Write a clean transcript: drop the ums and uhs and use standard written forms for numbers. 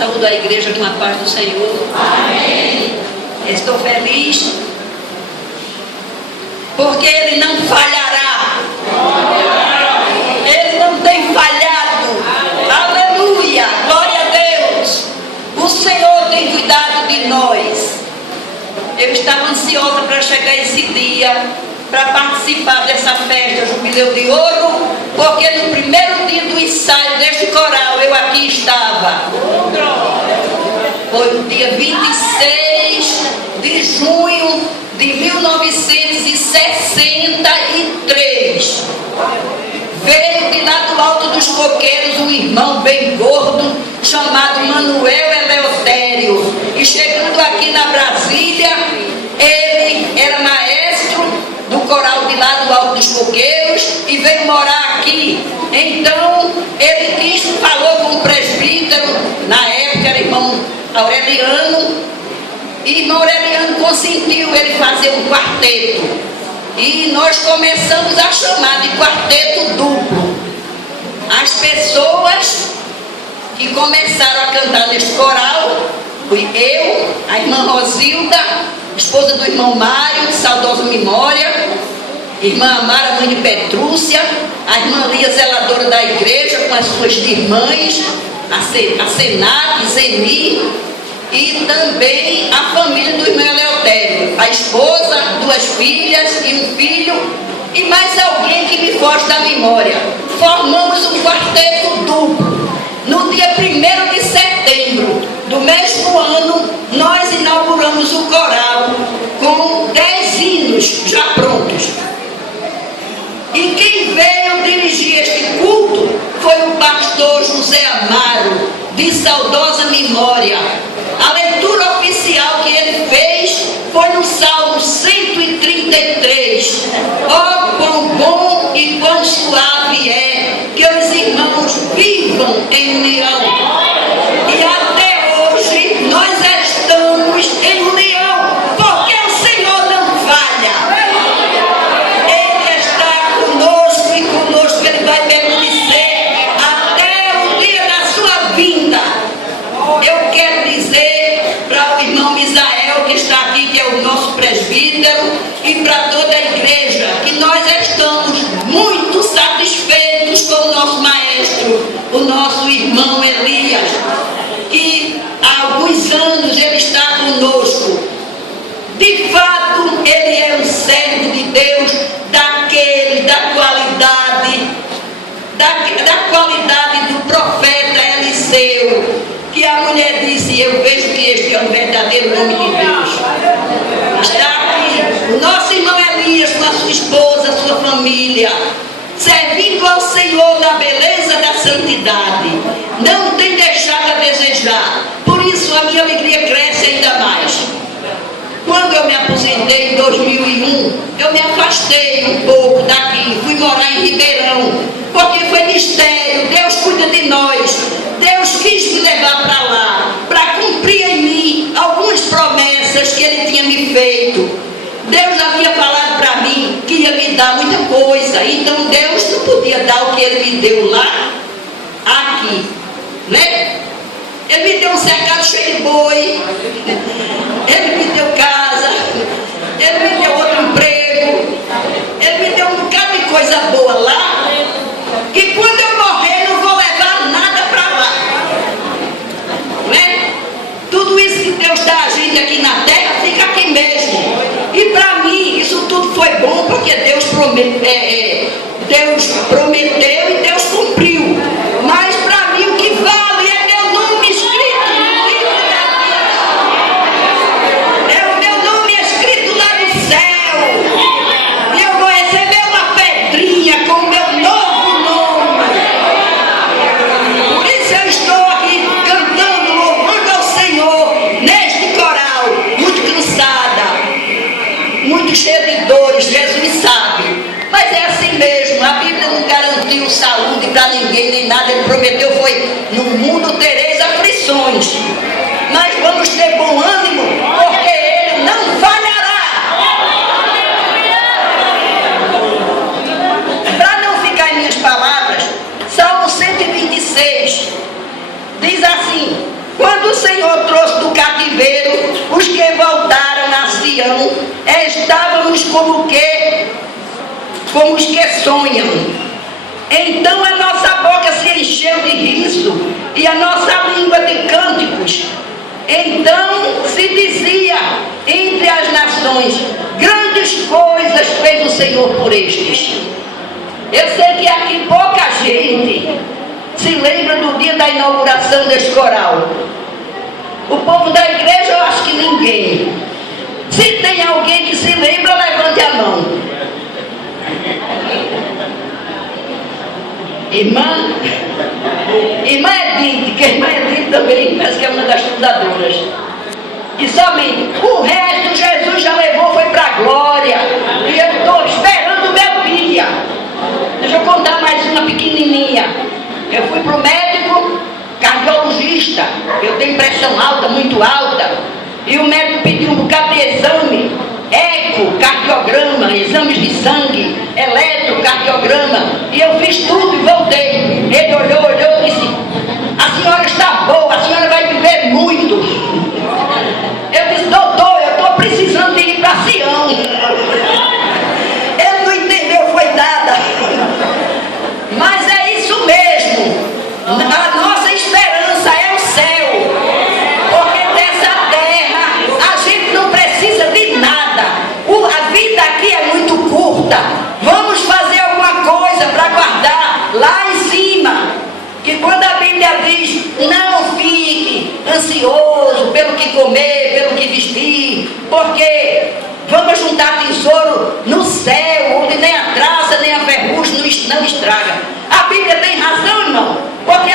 Saúdo a igreja com a paz do Senhor. Amém. Estou feliz porque Ele não falhará. Ele não tem falhado. Aleluia, glória a Deus. O Senhor tem cuidado de nós. Eu estava ansiosa para chegar esse dia, para participar dessa festa Jubileu de Ouro, porque no primeiro dia do ensaio deste coral eu aqui estava. Foi no dia 26 de junho de 1963. Veio de lá do Alto dos Coqueiros um irmão bem gordo, chamado Manuel Eleutério. E chegando aqui na Brasília, ele era maestro do coral de lá do Alto dos Coqueiros e veio morar aqui. Então, ele falou com o presbítero, na época era irmão Aureliano, e irmão Aureliano consentiu ele fazer um quarteto. E nós começamos a chamar de quarteto duplo. As pessoas que começaram a cantar neste coral fui eu, a irmã Rosilda, esposa do irmão Mário, de saudosa memória, irmã Amara, mãe de Petrúcia, a irmã Lia, zeladora da igreja, com as suas irmãs, a Senate, Zeni, e também a família do irmão Eleutério, a esposa, 2 filhas e um filho, e mais alguém que me foge da memória. Formamos um quarteto duplo. No dia 1º de setembro do mesmo ano, nós inauguramos o coral com 10 hinos já prontos. E quem veio dirigir este culto foi o pastor José Amaro, de saudosa memória. A leitura oficial que ele fez foi no Salmo 133. Ó, quão bom e quão suave é que os irmãos vivam em união. E até hoje nós estamos em união, porque o Senhor não falha. Ele está conosco e conosco Ele vai permanecer até o dia da sua vinda. Eu quero dizer para o irmão Misael, que está aqui, que é o nosso presbítero, e para toda a igreja, que nós estamos muito satisfeitos com o nosso maestro, o nosso irmão Elias, que há alguns anos ele está conosco. De fato, ele é um servo de Deus, daquele, da qualidade do profeta Eliseu, que a mulher disse: eu vejo que este é um verdadeiro nome de Deus. Está aqui o nosso irmão Elias com a sua esposa, a sua família, servindo ao Senhor na beleza da santidade. Não tem deixado a desejar. Por isso a minha alegria cresce ainda mais. Quando eu me aposentei em 2001, eu me afastei um pouco daqui, fui morar em Ribeirão, porque foi mistério. Deus cuida de nós. Deus quis me levar para lá, para cumprir em mim algumas promessas que Ele tinha me feito. Deus havia falado para mim que ia me dar muita coisa, então Deus não podia dar o que Ele me deu lá, aqui, né? Ele me deu um cercado cheio de boi, Ele me deu casa, Ele me deu outro emprego, Ele me deu um bocado de coisa boa lá, que quando eu morrer não vou levar nada para lá, né? Tudo isso que Deus dá a gente aqui na terra fica aqui mesmo. E para mim isso tudo foi bom, porque Deus prometeu e Deus cumpriu. Mas para mim o que vale é meu nome escrito no livro da vida. É o meu nome escrito lá no céu. E eu vou receber uma pedrinha com o meu novo nome. Por isso eu estou aqui cantando, louvando ao Senhor neste coral, muito cansada, muito cheia de dores, Jesus sabe. Mas é assim mesmo, a Bíblia não garantiu saúde para ninguém, nem nada. Ele prometeu, foi: no mundo tereis aflições, mas vamos ter bom ânimo, porque Ele não falhará. Para não ficar em minhas palavras, Salmo 126 diz assim: quando como o quê? Como os que sonham. Então a nossa boca se encheu de riso e a nossa língua de cânticos. Então se dizia entre as nações: grandes coisas fez o Senhor por estes. Eu sei que aqui pouca gente se lembra do dia da inauguração deste coral. O povo da igreja, eu acho que ninguém. Se tem alguém que se lembra, levante a mão. Irmã Edith, que a irmã Edith também parece que é uma das fundadoras. E somente o resto Jesus já levou, foi para a glória. E eu estou esperando o meu dia. Deixa eu contar mais uma pequenininha. Eu fui para o médico cardiologista. Eu tenho pressão alta, muito alta. E o médico pediu um bocado de exame. Ecocardiograma, exames de sangue, eletrocardiograma. E eu fiz tudo e voltei. Ele olhou e disse: a senhora está boa, a senhora vai viver muito. Eu disse: doutor, eu estou precisando de ir para Sião. Ele não entendeu, foi nada. Mas é isso mesmo. A nossa esperança é o céu. Porque dessa terra a gente não precisa de nada. A vida aqui é muito curta. Vamos fazer alguma coisa para guardar lá em cima. Que quando a Bíblia diz: não fique ansioso pelo que comer, pelo que vestir, porque vamos juntar tesouro no céu, onde nem a traça nem a ferrugem não estraga. A Bíblia tem razão, irmão, porque